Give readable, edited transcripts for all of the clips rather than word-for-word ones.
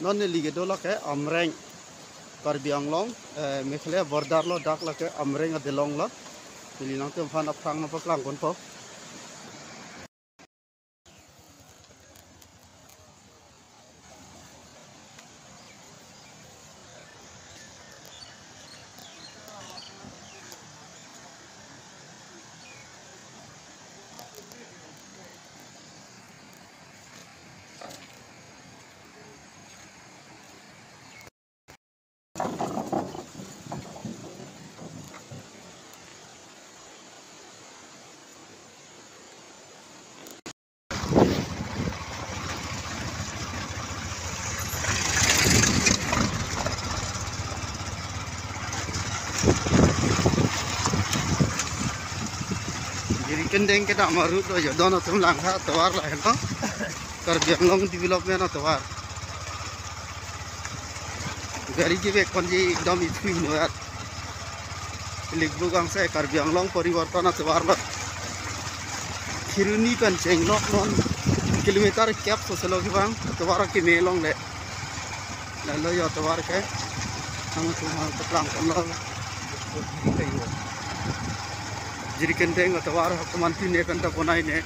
non lige do lake amreng Karbi Anglong mekhle bordar lo dak lake amreng adelong lo pili nang tem phan apang na paklang kon po jadi kendeng kita marut do ya dono tum langha tawar la helo Karbi Anglong development tawar gari ke be konji ekdom ithui noat likbu gang se Karbi Anglong poriborton tawar lo khiruni kan chenglok non kilometer cap so selo ki bang tawar ki melong le la lo ya tawar ke ang tuma patlang kon lo jadi kendeng tawar teman tine kan ta ponai ne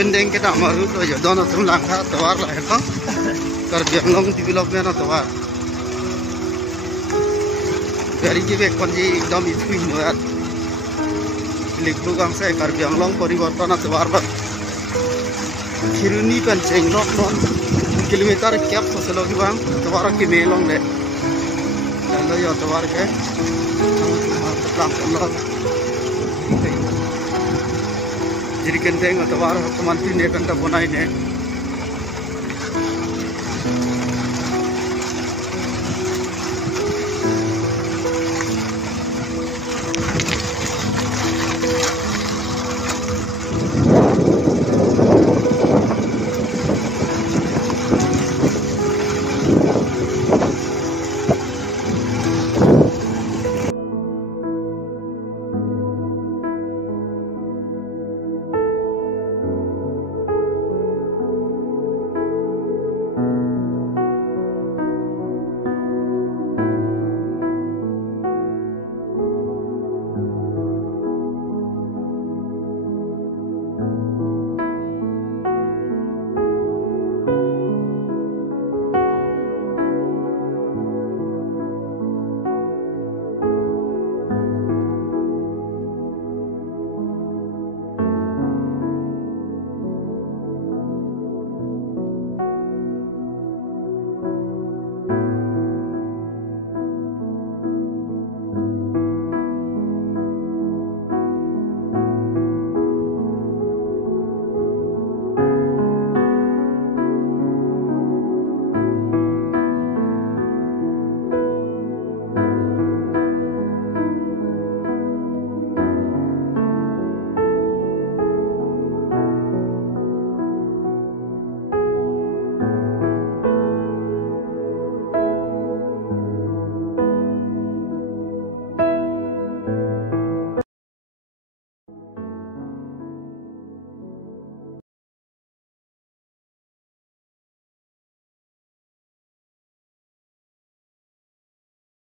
kendeng kita marut do ya dono tum langha tawar la helo Karbi Anglong development tawar gari ke be konji ekdom ithui noat likbu gang se Karbi Anglong poriborton tawar lo khiruni kan chenglok non kilometer cap so selo ki bang tawar ki melong le la lo ya tawar ke patlang kon lo jadi kendeng tawar teman tine kan ta ponai ne